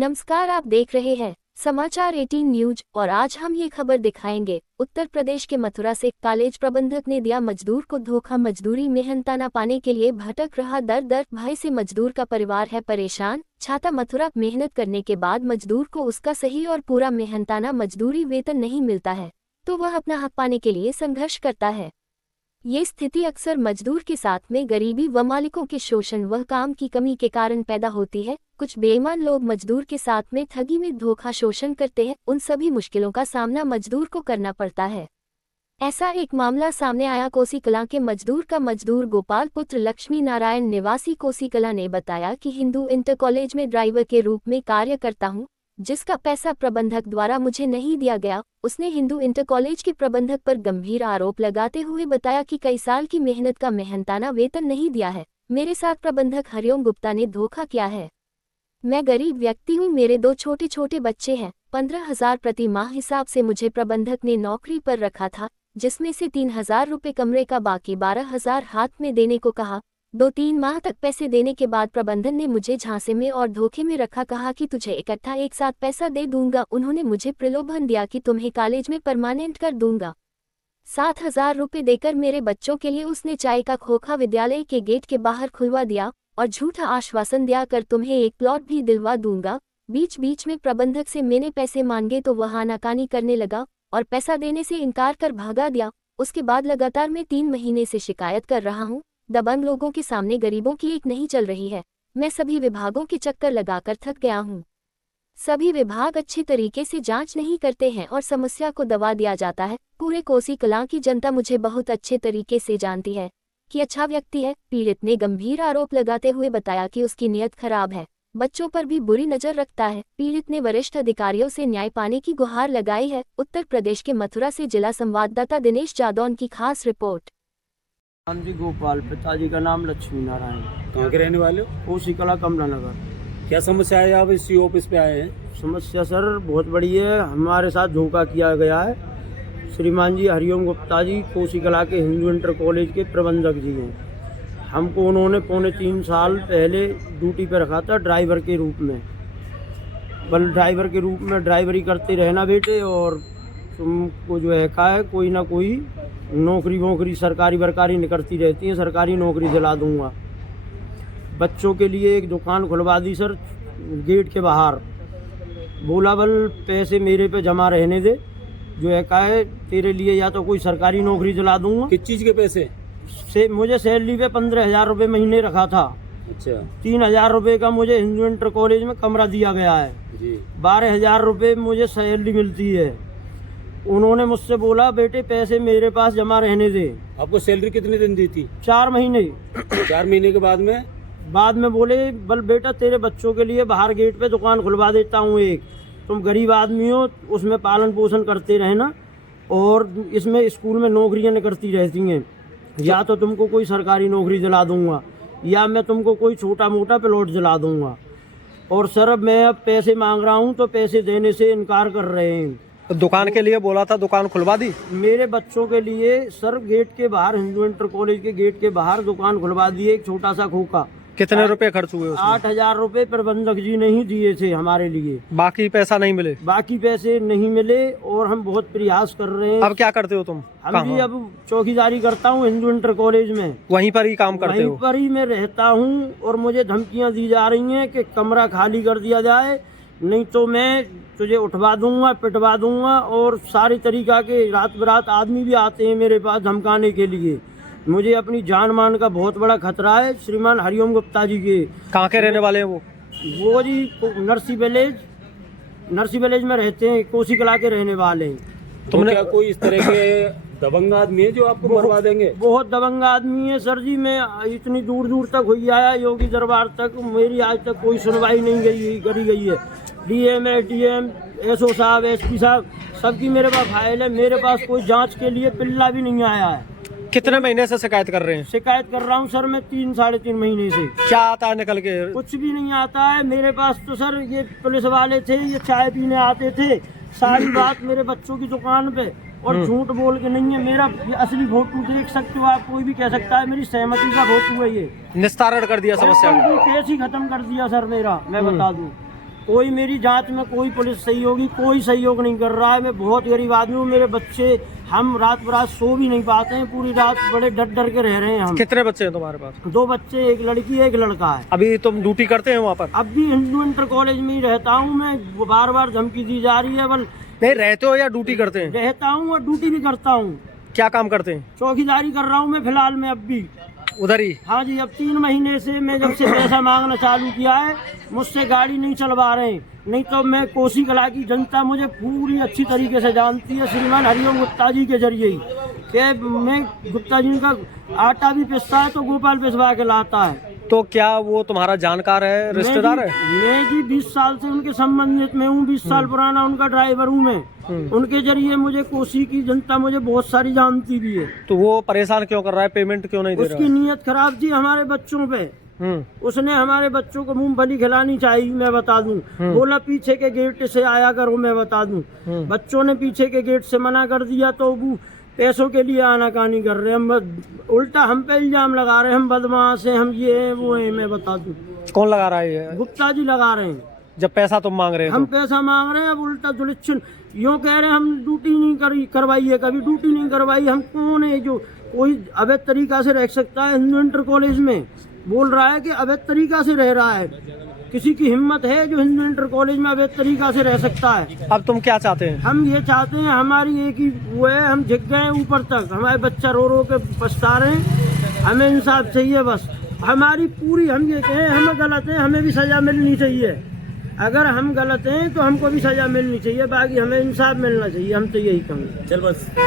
नमस्कार, आप देख रहे हैं समाचार 18 न्यूज और आज हम ये खबर दिखाएंगे। उत्तर प्रदेश के मथुरा से कॉलेज प्रबंधक ने दिया मजदूर को धोखा। मजदूरी मेहनताना पाने के लिए भटक रहा दर भाई से मजदूर का परिवार है परेशान। छाता मथुरा मेहनत करने के बाद मजदूर को उसका सही और पूरा मेहनताना मजदूरी वेतन नहीं मिलता है तो वह अपना हक पाने के लिए संघर्ष करता है। ये स्थिति अक्सर मजदूर के साथ में गरीबी व मालिकों के शोषण व काम की कमी के कारण पैदा होती है। कुछ बेईमान लोग मजदूर के साथ में ठगी में धोखा शोषण करते हैं। उन सभी मुश्किलों का सामना मजदूर को करना पड़ता है। ऐसा एक मामला सामने आया कोसी कलां के मजदूर का। मजदूर गोपाल पुत्र लक्ष्मी नारायण निवासी कोसी कलां ने बताया कि हिंदू इंटर कॉलेज में ड्राइवर के रूप में कार्य करता हूं, जिसका पैसा प्रबंधक द्वारा मुझे नहीं दिया गया। उसने हिंदू इंटर कॉलेज के प्रबंधक पर गंभीर आरोप लगाते हुए बताया कि कई साल की मेहनत का मेहनताना वेतन नहीं दिया है। मेरे साथ प्रबंधक हरिओम गुप्ता ने धोखा किया है। मैं गरीब व्यक्ति हूँ, मेरे 2 छोटे बच्चे हैं। 15,000 प्रति माह हिसाब से मुझे प्रबंधक ने नौकरी पर रखा था, जिसमें से 3,000 रुपये कमरे का, बाकी 12,000 हाथ में देने को कहा। 2-3 माह तक पैसे देने के बाद प्रबंधन ने मुझे झांसे में और धोखे में रखा। कहा कि तुझे इकट्ठा एक साथ पैसा दे दूंगा। उन्होंने मुझे प्रलोभन दिया कि तुम्हें कॉलेज में परमानेंट कर दूंगा। 7,000 रुपये देकर मेरे बच्चों के लिए उसने चाय का खोखा विद्यालय के गेट के बाहर खुलवा दिया और झूठा आश्वासन दिया कर तुम्हें एक प्लॉट भी दिलवा दूंगा। बीच में प्रबंधक से मैंने पैसे मांगे तो वह आनाकानी करने लगा और पैसा देने से इनकार कर भागा दिया। उसके बाद लगातार मैं 3 महीने से शिकायत कर रहा हूँ। दबंग लोगों के सामने गरीबों की एक नहीं चल रही है। मैं सभी विभागों के चक्कर लगाकर थक गया हूँ। सभी विभाग अच्छी तरीके से जांच नहीं करते हैं और समस्या को दबा दिया जाता है। पूरे कोसी कलां की जनता मुझे बहुत अच्छे तरीके से जानती है कि अच्छा व्यक्ति है। पीड़ित ने गंभीर आरोप लगाते हुए बताया कि उसकी नीयत खराब है, बच्चों पर भी बुरी नजर रखता है। पीड़ित ने वरिष्ठ अधिकारियों से न्याय पाने की गुहार लगाई है। उत्तर प्रदेश के मथुरा से जिला संवाददाता दिनेश जादौन की खास रिपोर्ट। नाम जी गोपाल, पिताजी का नाम लक्ष्मी नारायण। कहाँ के रहने वाले हो? कोसी कला कमला नगर। क्या समस्या है? आप इस ऑफिस पे आए हैं? समस्या सर बहुत बड़ी है। हमारे साथ धोखा किया गया है। श्रीमान जी हरिओम गुप्ता जी कोसी कला के हिंदू इंटर कॉलेज के प्रबंधक जी हैं। हमको उन्होंने 3.25 साल पहले ड्यूटी पे रखा था ड्राइवर के रूप में। ड्राइवर के रूप में ड्राइवरी करते रहना बेटे, और तुमको जो है कहा है कोई ना कोई नौकरी सरकारी बरकारी निकलती रहती है, सरकारी नौकरी दिला दूंगा। बच्चों के लिए एक दुकान खुलवा दी सर गेट के बाहर। बोला पैसे मेरे पे जमा रहने दे, जो है कहा है तेरे लिए या तो कोई सरकारी नौकरी दिला दूंगा। किस चीज के पैसे? मुझे सैलरी पे 15,000 रुपये महीने रखा था। अच्छा। 3,000 रुपये का मुझे हिंदू इंटर कॉलेज में कमरा दिया गया है जी। 12,000 रुपये मुझे सैलरी मिलती है। उन्होंने मुझसे बोला बेटे पैसे मेरे पास जमा रहने दे। आपको सैलरी कितने दिन दी थी? 4 महीने। 4 महीने के बाद में बोले बेटा तेरे बच्चों के लिए बाहर गेट पे दुकान खुलवा देता हूँ एक, तुम गरीब आदमी हो, उसमें पालन पोषण करते रहना और इसमें स्कूल में नौकरियां निकलती रहती हैं, या तो तुमको कोई सरकारी नौकरी दिला दूंगा या मैं तुमको कोई छोटा मोटा प्लॉट दिला दूंगा। और सर मैं अब पैसे मांग रहा हूँ तो पैसे देने से इनकार कर रहे हैं। तो दुकान के लिए बोला था, दुकान खुलवा दी? मेरे बच्चों के लिए सर गेट के बाहर, हिंदू इंटर कॉलेज के गेट के बाहर दुकान खुलवा दी, एक छोटा सा खोखा। कितने रुपए खर्च हुए उसमें? 8,000 रुपये प्रबंधक जी ने ही दिए थे हमारे लिए। बाकी पैसा नहीं मिले? बाकी पैसे नहीं मिले और हम बहुत प्रयास कर रहे हैं। अब क्या करते हो तुम? हम भी अब चौकीदारी करता हूँ हिंदू इंटर कॉलेज में। वहीं पर ही काम करते हो? वहीं पर ही मैं रहता हूँ और मुझे धमकियाँ दी जा रही हैं कि कमरा खाली कर दिया जाए, नहीं तो मैं तुझे उठवा दूंगा, पिटवा दूंगा। और सारी तरीका के रात बरात आदमी भी आते हैं मेरे पास धमकाने के लिए। मुझे अपनी जान मान का बहुत बड़ा खतरा है। श्रीमान हरिओम गुप्ता जी के। कहाँ के रहने वाले हैं वो जी नरसी विलेज में रहते हैं, कोसी कला के रहने वाले हैं। तुमने क्या कोई इस तरह के दबंग आदमी है जो आपको मरवा देंगे? बहुत दबंग आदमी है सर जी। मैं इतनी दूर तक हुई आया योगी दरबार तक, मेरी आज तक कोई सुनवाई नहीं करी गई है। डीएम, एडीएम, एसओ साहब, एसपी साहब, सबकी मेरे पास फाइल है। मेरे पास कोई जांच के लिए पिल्ला भी नहीं आया है। कितने महीने से शिकायत कर रहे हैं? शिकायत कर रहा हूँ सर मैं 3-3.5 महीने से। क्या आता है निकल के? कुछ भी नहीं आता है मेरे पास तो सर। ये पुलिस वाले थे, ये चाय पीने आते थे, सारी बात मेरे बच्चों की दुकान पे, और झूठ बोल के नहीं है। मेरा असली फोटो देख सकते हो आप, कोई भी कह सकता है मेरी सहमति का फोटो है ये। निस्तारण कर दिया समस्या का? केस ही खत्म कर दिया सर मेरा, मैं बता दूं। कोई मेरी जांच में कोई पुलिस सहयोगी कोई सहयोग नहीं कर रहा है। मैं बहुत गरीब आदमी हूँ, मेरे बच्चे, हम रात बरात सो भी नहीं पाते हैं, पूरी रात बड़े डर डर के रह रहे हैं हम। कितने बच्चे हैं तुम्हारे पास? 2 बच्चे, एक लड़की है, एक लड़का है। अभी तुम ड्यूटी करते हैं वहाँ पर? अब भी हिंदू इंटर कॉलेज में ही रहता हूँ मैं, बार बार धमकी दी जा रही है। बल नहीं रहते हो या ड्यूटी करते हैं? रहता हूँ और ड्यूटी भी करता हूँ। क्या काम करते हैं? चौकीदारी कर रहा हूँ मैं फिलहाल में अब भी। उधर ही? हाँ जी, अब 3 महीने से मैं जब से पैसा मांगना चालू किया है, मुझसे गाड़ी नहीं चलवा रहे हैं। नहीं तो मैं कोसी कला की जनता मुझे पूरी अच्छी तरीके से जानती है, श्रीमान हरिओम गुप्ता जी के जरिए ही। कि मैं गुप्ता जी का आटा भी पिसता है तो गोपाल पिसवा के लाता है। तो क्या वो तुम्हारा जानकार है, रिश्तेदार है? मैं जी 20 साल से उनके संबंधित में हूँ, 20 साल पुराना उनका ड्राइवर हूँ मैं। उनके जरिए मुझे कोसी की जनता मुझे बहुत सारी जानती भी है। तो वो परेशान क्यों कर रहा है, पेमेंट क्यों नहीं दे रहा उसकी नीयत खराब थी हमारे बच्चों पे। उसने हमारे बच्चों को मूंगफली खिलानी चाहिए, मैं बता दूं। बोला पीछे के गेट से आया करो, मैं बता दूं। बच्चों ने पीछे के गेट से मना कर दिया तो वो पैसों के लिए आनाकानी कर रहे हैं। हम उल्टा हम पे इल्जाम लगा रहे हैं, हम बदमाश हैं, हम ये हैं वो हैं, मैं बता दूं। कौन लगा रहा है ये? गुप्ता जी लगा रहे हैं। जब पैसा तुम मांग रहे हो? हम पैसा मांग रहे हैं, अब उल्टा दुलिच्छन यूँ कह रहे हैं हम ड्यूटी नहीं करवाई है, कभी ड्यूटी नहीं करवाई। हम कौन है जो कोई अवैध तरीका से रह सकता है हिंदू इंटर कॉलेज में? बोल रहा है कि अवैध तरीका से रह रहा है। किसी की हिम्मत है जो हिंदू इंटर कॉलेज में अवैध तरीका से रह सकता है? अब तुम क्या चाहते हैं? हम ये चाहते हैं, हमारी एक ही वो है, हम झिक गए ऊपर तक, हमारे बच्चा रो रो के पछता रहे हैं, हमें इंसाफ चाहिए बस। हमारी पूरी, हम ये कहें हम गलत हैं, हमें भी सजा मिलनी चाहिए। अगर हम गलत हैं तो हमको भी सजा मिलनी चाहिए, बाकी हमें इंसाफ मिलना चाहिए, हम तो यही कहेंगे। चल बस।